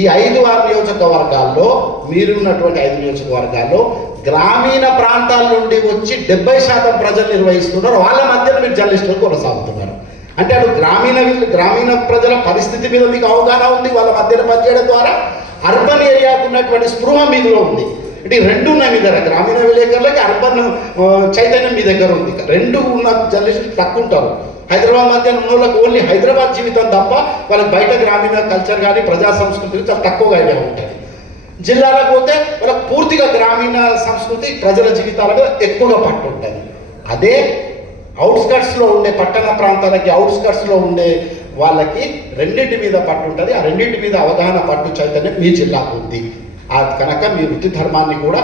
ఈ 5-6 నియోజకవర్గాల్లో మీరున్నటువంటి 5 నియోజకవర్గాల్లో గ్రామీణ ప్రాంతాల నుండి వచ్చి 70% ప్రజలు నిర్వహిస్తున్నారు. వాళ్ళ మధ్యలో మీరు జర్నలిస్టులు కొనసాగుతున్నారు. అంటే అటు గ్రామీణ ప్రజల పరిస్థితి మీద మీకు అవగాహన ఉంది. వాళ్ళ మధ్యలో పనిచేయడం ద్వారా అర్బన్ ఏరియాకు ఉన్నటువంటి స్పృహ మీలో ఉంది. అంటే రెండు ఉన్నాయి మీ దగ్గర, గ్రామీణ విలేకరులకి అర్బన్ చైతన్యం మీ దగ్గర ఉంది. రెండు ఉన్న జర్నలిస్టులు తక్కువ ఉంటారు. హైదరాబాద్ మధ్య ఉన్న వాళ్ళకి ఓన్లీ హైదరాబాద్ జీవితం తప్ప వాళ్ళకి బయట గ్రామీణ కల్చర్ కానీ ప్రజా సంస్కృతి చాలా తక్కువగా ఐడియా ఉంటుంది. జిల్లాలకు పోతే వాళ్ళకి పూర్తిగా గ్రామీణ సంస్కృతి ప్రజల జీవితాల మీద ఎక్కువగా పట్టు ఉంటుంది. అదే అవుట్స్కట్స్లో ఉండే పట్టణ ప్రాంతాలకి అవుట్స్కట్స్లో ఉండే వాళ్ళకి రెండింటి మీద పట్టు ఉంటుంది. ఆ రెండింటి మీద అవగాహన పట్టు చైతన్యం మీ జిల్లాకు ఉంది. అది కనుక మీ వృత్తి ధర్మాన్ని కూడా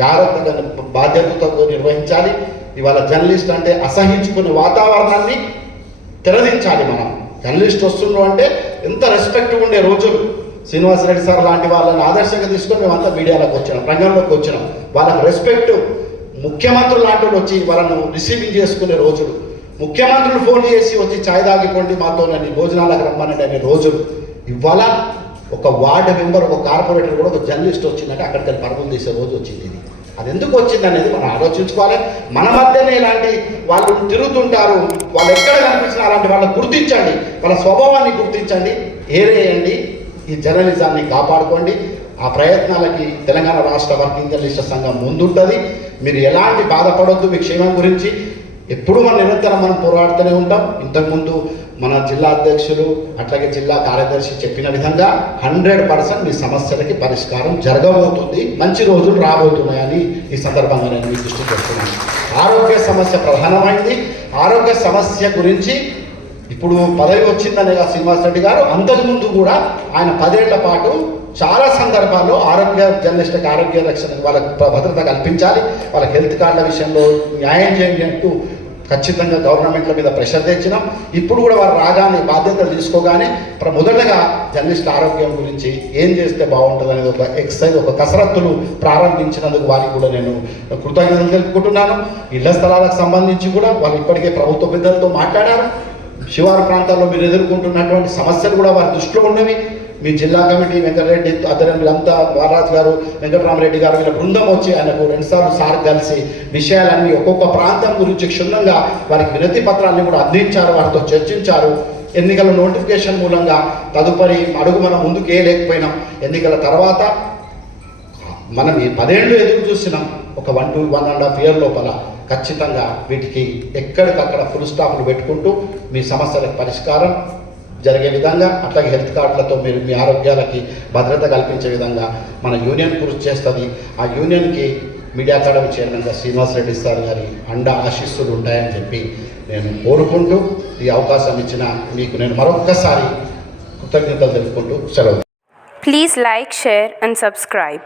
జాగ్రత్తగా బాధ్యతతో నిర్వహించాలి. ఇవాళ జర్నలిస్ట్ అంటే అసహించుకునే వాతావరణాన్ని తెరదించాలి. మనం జర్నలిస్ట్ వస్తుండ్రు అంటే ఎంత రెస్పెక్ట్ ఉండే రోజులు. శ్రీనివాసరెడ్డి సార్ లాంటి వాళ్ళని ఆదర్శంగా తీసుకొని మేమంతా మీడియాలోకి వచ్చినాం, రంగంలోకి వచ్చినాం. వాళ్ళకి రెస్పెక్ట్, ముఖ్యమంత్రులు లాంటి వాళ్ళు వచ్చి వాళ్ళను రిసీవింగ్ చేసుకునే రోజులు, ముఖ్యమంత్రులు ఫోన్ చేసి వచ్చి ఛాయ్ తాగిపోండి మాతోనని భోజనాలకు రమ్మనండి అనే రోజులు. ఇవాళ ఒక వార్డు మెంబర్, ఒక కార్పొరేటర్ కూడా ఒక జర్నలిస్ట్ వచ్చిందంటే అక్కడికి వెళ్ళి పరుగులు తీసే రోజు వచ్చింది. ఇది అది ఎందుకు వచ్చింది అనేది మనం ఆలోచించుకోవాలి. మన మధ్యనే ఇలాంటి వాళ్ళు తిరుగుతుంటారు. వాళ్ళు ఎక్కడ కనిపించినా అలాంటి వాళ్ళని గుర్తించండి, వాళ్ళ స్వభావాన్ని గుర్తించండి, ఏరేయండి, ఈ జర్నలిజాన్ని కాపాడుకోండి. ఆ ప్రయత్నాలకి తెలంగాణ రాష్ట్ర వర్కింగ్ జర్నలిస్టుల సంఘం ముందుంటుంది. మీరు ఎలాంటి బాధపడొద్దు. మీ క్షేమం గురించి ఎప్పుడు నిరంతరం మనం పోరాడుతూనే ఉంటాం. ఇంతకుముందు మన జిల్లా అధ్యక్షులు అట్లాగే జిల్లా కార్యదర్శి చెప్పిన విధంగా 100% మీ సమస్యలకి పరిష్కారం జరగబోతుంది. మంచి రోజులు రాబోతున్నాయని ఈ సందర్భంగా నేను మీ దృష్టికి వస్తున్నాను. ఆరోగ్య సమస్య ప్రధానమైంది. ఆరోగ్య సమస్య గురించి ఇప్పుడు పదవి వచ్చిందనే శ్రీనివాసరెడ్డి గారు అంతకుముందు కూడా ఆయన 10 ఏళ్ల పాటు చాలా సందర్భాల్లో జర్నలిస్టులకు ఆరోగ్య రక్షణ, వాళ్ళకి భద్రత కల్పించాలి, వాళ్ళకి హెల్త్ కార్డుల విషయంలో న్యాయం చేయండి అంటూ ఖచ్చితంగా గవర్నమెంట్ల మీద ప్రెషర్ తెచ్చినాం. ఇప్పుడు కూడా వారు రాగానే బాధ్యతలు తీసుకోగానే మొదటగా జర్నలిస్ట్ ఆరోగ్యం గురించి ఏం చేస్తే బాగుంటుంది అనేది ఒక ఎక్సర్సైజ్, ఒక కసరత్తులు ప్రారంభించినందుకు వారికి కూడా నేను కృతజ్ఞతలు తెలుపుకుంటున్నాను. ఇళ్ల స్థలాలకు సంబంధించి కూడా వాళ్ళు ఇప్పటికే ప్రభుత్వ పెద్దలతో మాట్లాడారు. శివారు ప్రాంతాల్లో మీరు ఎదుర్కొంటున్నటువంటి సమస్యలు కూడా వారి దృష్టిలో ఉన్నవి. మీ జిల్లా కమిటీ వెంకటరెడ్డి ఆధ్వర్యంలో వీళ్ళంతా బాలరాజు గారు, వెంకటరామరెడ్డి గారు వీళ్ళ బృందం వచ్చి ఆయనకు 2 సార్లు సార్ కలిసి విషయాలన్నీ ఒక్కొక్క ప్రాంతం గురించి క్షుణ్ణంగా వారికి వినతి పత్రాన్ని కూడా అందించారు, వారితో చర్చించారు. ఎన్నికల నోటిఫికేషన్ మూలంగా తదుపరి అడుగు మనం ముందుకు వేయలేకపోయినాం. ఎన్నికల తర్వాత మనం ఈ 10 ఏళ్ళు ఎదురు చూసినాం. ఒక 1 to 1.5 year లోపల ఖచ్చితంగా వీటికి ఎక్కడికక్కడ ఫుల్ స్టాప్లు పెట్టుకుంటూ మీ సమస్యలకు పరిష్కారం జరిగే విధంగా, అట్లాగే హెల్త్ కార్డులతో మీరు మీ ఆరోగ్యాలకి భద్రత కల్పించే విధంగా మన యూనియన్ కృషి చేస్తుంది. ఆ యూనియన్కి మీడియా అకాడమీ చైర్మన్గా శ్రీనివాసరెడ్డి సార్ గారి ఆశీస్సులు ఉంటాయని చెప్పి నేను కోరుకుంటూ ఈ అవకాశం ఇచ్చిన మీకు నేను మరొక్కసారి కృతజ్ఞతలు తెలుపుకుంటూ సెలవు. Please like, share and subscribe.